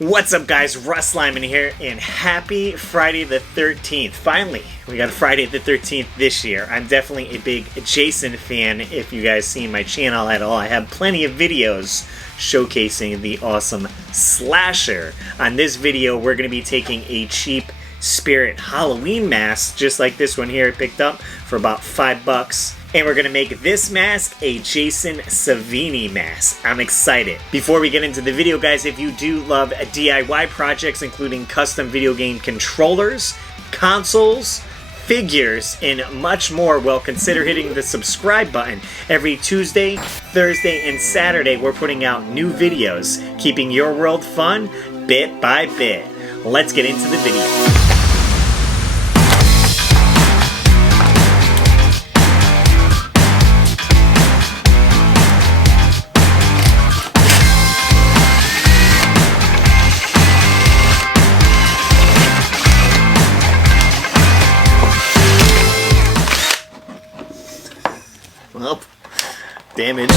What's up guys, RussLyman here, and happy Friday the 13th. Finally, we got a Friday the 13th this year. I'm definitely a big Jason fan. If you guys see my channel at all, I have plenty of videos showcasing the awesome slasher. On this video, we're going to be taking a cheap Spirit Halloween mask, just like this one here I picked up for about $5. And we're going to make this mask a Jason Savini mask. I'm excited. Before we get into the video, guys, if you do love DIY projects, including custom video game controllers, consoles, figures, and much more, well, consider hitting the subscribe button. Every Tuesday, Thursday, and Saturday, we're putting out new videos, keeping your world fun bit by bit. Let's get into the video. Well, damage.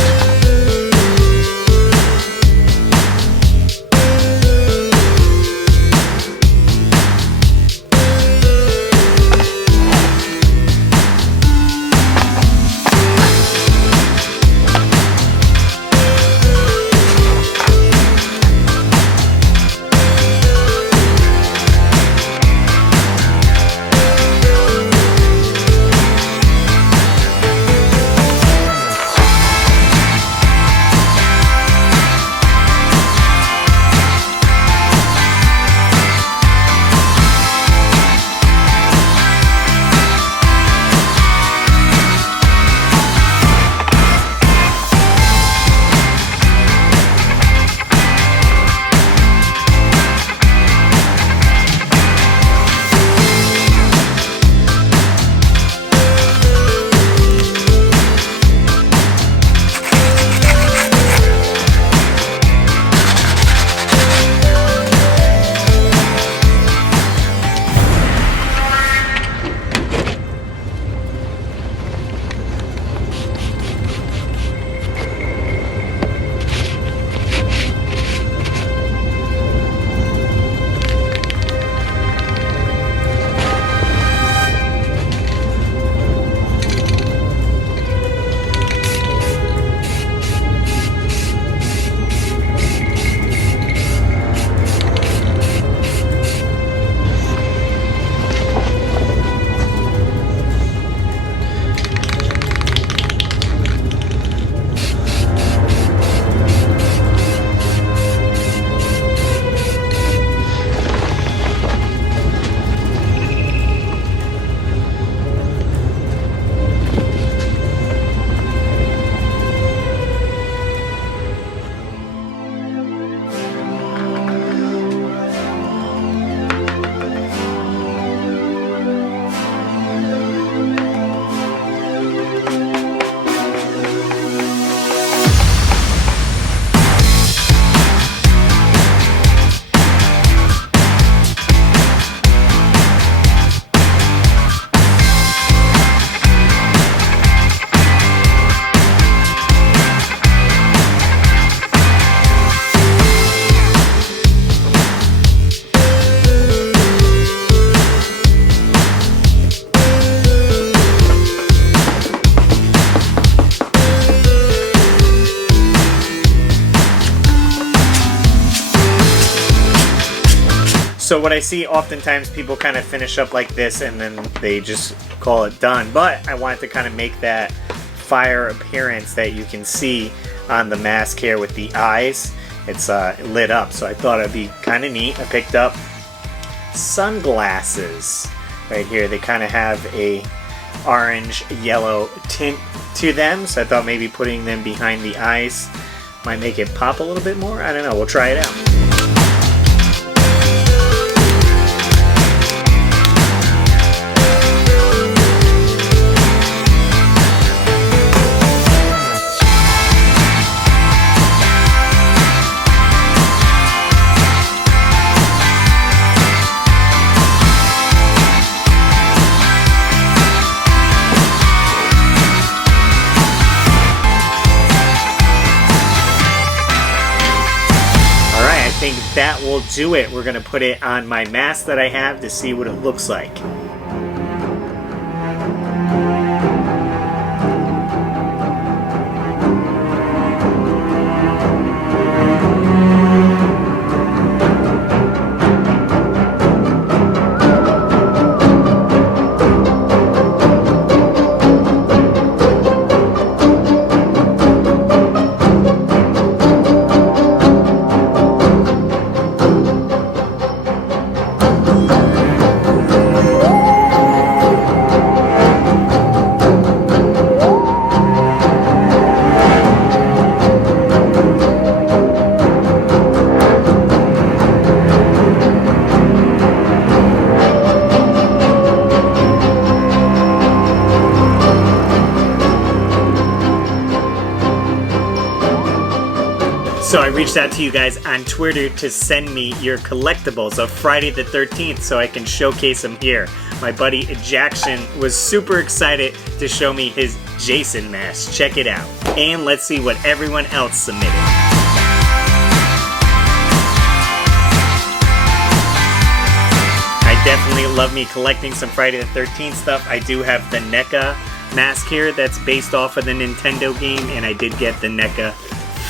So what I see oftentimes, people kind of finish up like this and then they just call it done. But I wanted to kind of make that fire appearance that you can see on the mask here with the eyes. It's lit up, so I thought it'd be kind of neat. I picked up sunglasses right here. They kind of have a orange-yellow tint to them, so I thought maybe putting them behind the eyes might make it pop a little bit more. I don't know. We'll try it out. we'll do it. We're gonna put it on my mask that I have to see what it looks like. So I reached out to you guys on Twitter to send me your collectibles of Friday the 13th so I can showcase them here. My buddy Jackson was super excited to show me his Jason mask. Check it out. And let's see what everyone else submitted. I definitely love me collecting some Friday the 13th stuff. I do have the NECA mask here that's based off of the Nintendo game, and I did get the NECA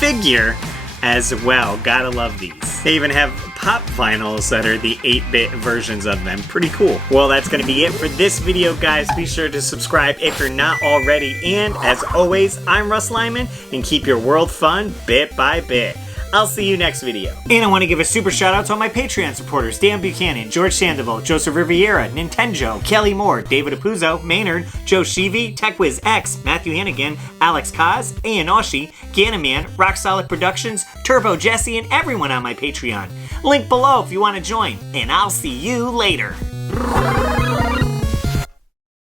figure as well. Gotta love these. They even have pop vinyls that are the 8-bit versions of them. Pretty cool. Well, that's gonna be it for this video, guys. Be sure to subscribe if you're not already. And as always, I'm RussLyman, and keep your world fun bit by bit. I'll see you next video. And I want to give a super shout out to all my Patreon supporters: Dan Buchanan, George Sandoval, Joseph Riviera, Nintendo, Kelly Moore, David Apuzzo, Maynard, Joe Sheevy, TechWiz X, Matthew Hannigan, Alex Kaz, Ian Oshie, Ganaman, Rock Solid Productions, Turbo Jesse, and everyone on my Patreon. Link below if you want to join, and I'll see you later.